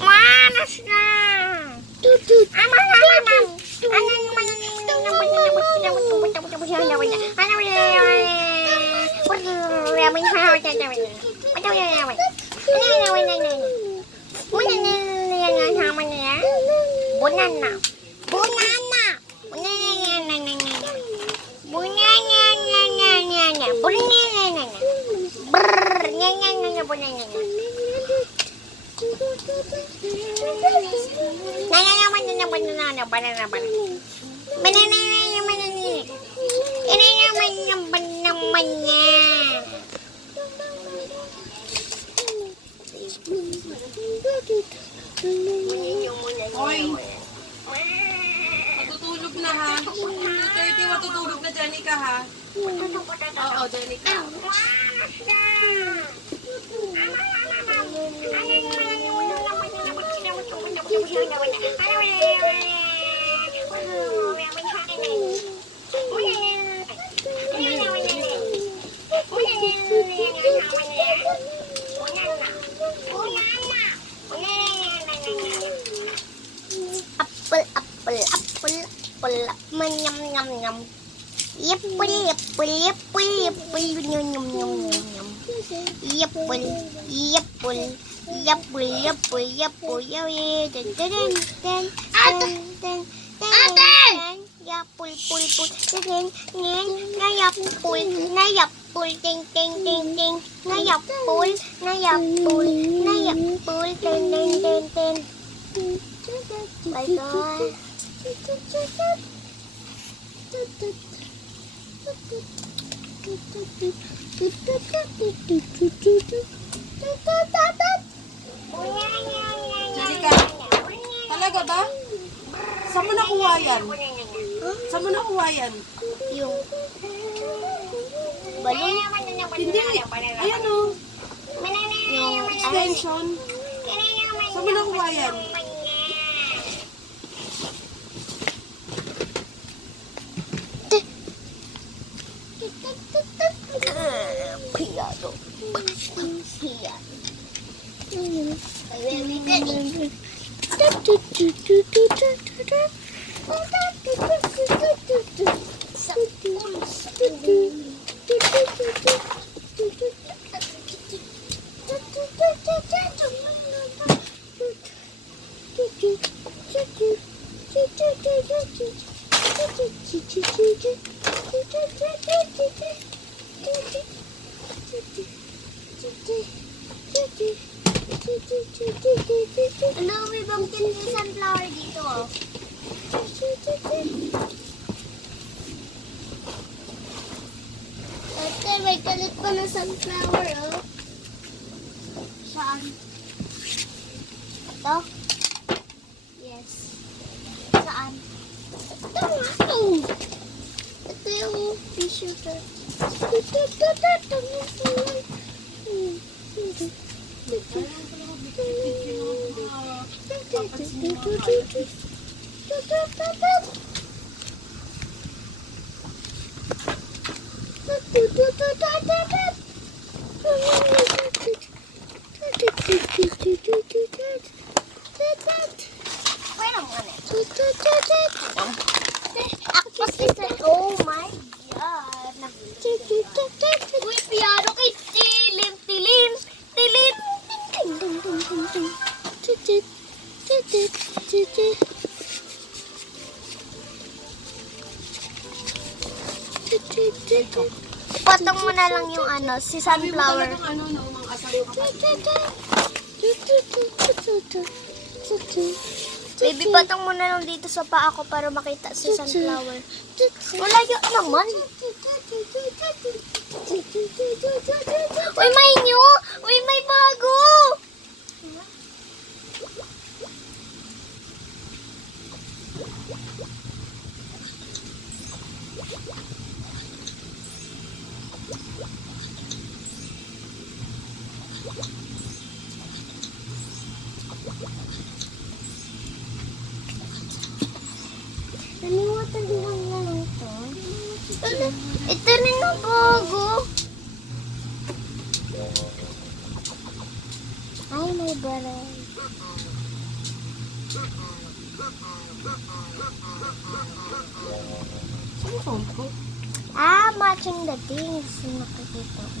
Manas na. Banana. Banana. Hoy! Matutulog na ha. 2:30 matutulog na, Janica ha. Oo, Janica. Apple, apple, apple, apple, yum, yum, yum. Yapple, yapple, yapple, yapple, yum, yum, yum, yum, yum. Yapple, yapple, yapple, yapple, yapple, yapple, pul, pul, na yapple, na yapple, ting, ting, ting, ting, na yapple, na yapple, na yapple, ting, ting, ting, ting. My God. Janica, talaga ba? Saan mo nakuha yan? Saan mo nakuha yan? Yung balon. Hindi. Ayan o. Yung Extension. Saan mo nakuha yan? Piano. Ano, may bangkin yung sunflower dito, oh. Ate, may kalit pa na sunflower, oh. Saan? Ito? Yes. Saan? Ito nga, oh. Ito yung tissue to. Oh my God! Uy, piano kay tilim, tilim, tilim. Ipatong mo na lang yung ano, si sunflower. Ano, mga asawa ka. Baby, patong mo na lang dito sa paa ko para makita si sunflower. Malayo naman. Uy, may new! Uy, may bago! Naniwatan lang lang ito. Ito rin na bago. Ay, may baray. Saan yung phone ko? Matching the things. Nakikita ko.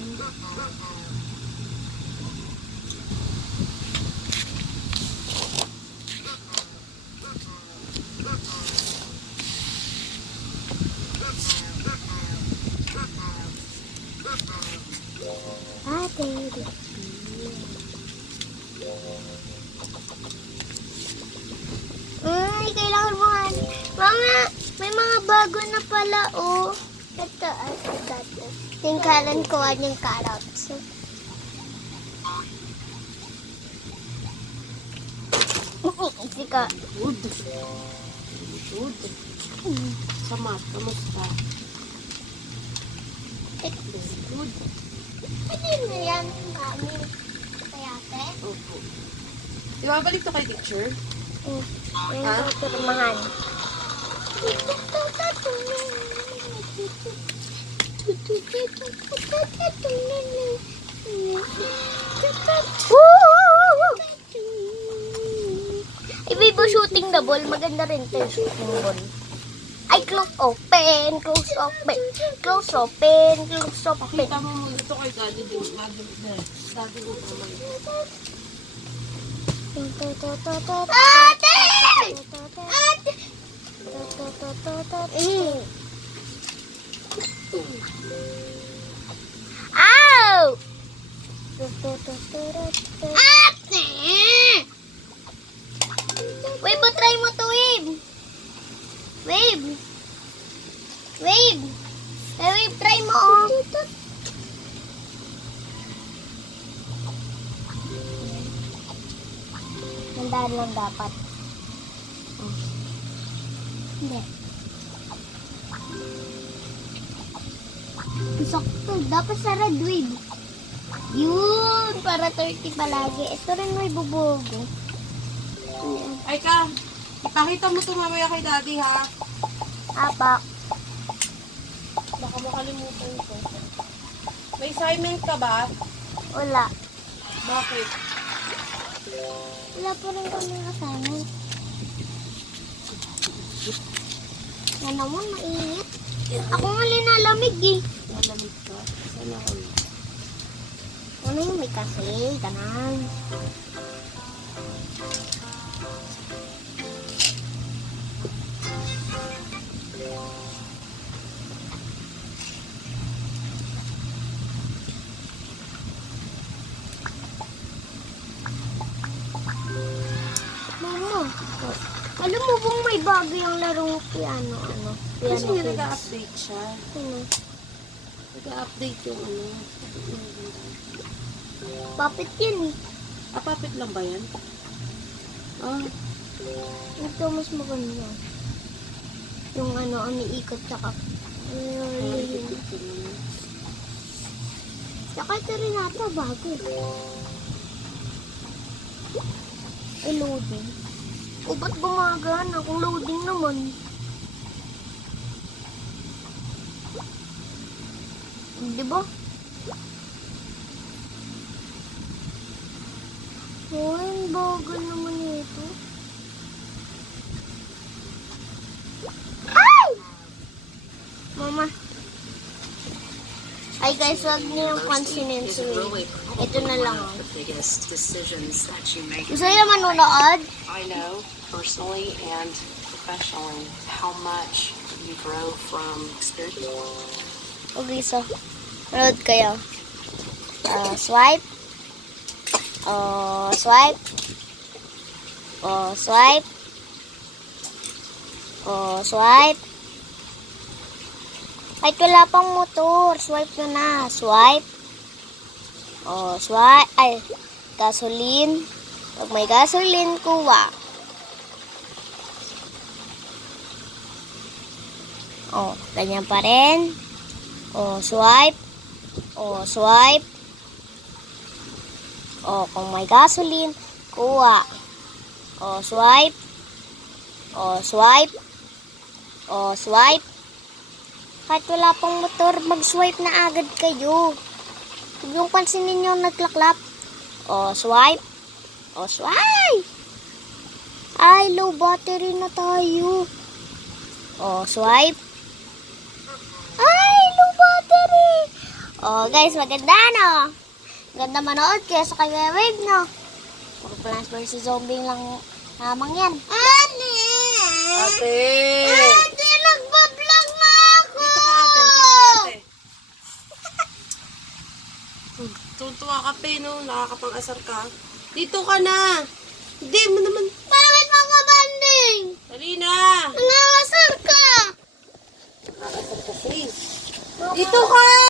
Daddy. Ay, kailangan mo Mama, may mga bago na pala, oh. Ito. Tingkalan ko yung carrots. Sika. Good. Good. Sama, kamusta? Good. Ano na yan, kami? Kayate? Opo. Di ba balik to kay teacher? Yung Ha? turmahan. Iba shooting the ball. Maganda rin ito yung shooting ball. Ay, close open, close open, close open, close open. Pakita mo muna ito kay daddy din. Daddy mo naman. Ate! Ate! Ow! Ate! Wave, try mo to, Wave. Wave. Wave. Wave, try mo, oh. Tandaan lang dapat. Hindi. Sakto. Dapat sa red wave. Yun. Para 30 palagi. Ito rin may bubugo. Ay ka, ipakita mo ito mamaya kay daddy ha. Apak. Baka makalimutan ko. May assignment ka ba? Wala. Bakit? Wala po rin kami assignment. Yan naman, mainit. Ako nga linalamig eh. Malamig ka? Sana ako. Ano yung may kasi? Ganang. Mama, alam mo bang may bago yung larong piano? Kasi Piano nga kids. nag-update siya. Ano? Nag-update yung ano. Puppet yan eh. Puppet lang ba yan? Ah, Ito mas maganda. Yung umiikot tsaka. ay, Tsaka ito rin nato, bago. Ay, loading. O, ba't gumagana kung loading naman? Di ba? Ay, ang bagal naman ito. Ay! Mama. Ay guys, wag niyo yung pansinin si Wade. Ito na lang. The biggest decisions that you make. Gusto niyo manonood? I know personally and professionally how much you grow from experience. Okay, so, manood kayo. Swipe. Swipe. Swipe. Swipe. Kahit wala pang motor, swipe na. Swipe. Swipe. Ay, gasoline. Pag may gasoline, kuha. Ganyan pa rin. Swipe. Swipe. Kung may gasoline, kuha. Swipe. Swipe. Swipe. Kahit wala pang motor, mag-swipe na agad kayo. Huwag yung pansinin nyo naglaklap. Swipe. O, swipe. Ay, low battery na tayo. O, swipe. Ay, low battery. O, guys, maganda, no? Ganda manood kaya sa kay Wave, no? Puro Plants vs. Zombie lang lamang yan. Ate! Ate! Ate, nagbablog na ako! Dito ka, ate. Dito ka, ate. Tuntua ka, pe, no? Nakakapang-asar ka. Dito ka na. Hindi mo naman. Bakit mga banding? Dali na. Nangasar ka! Nakakasar ka, pe. Dito ka!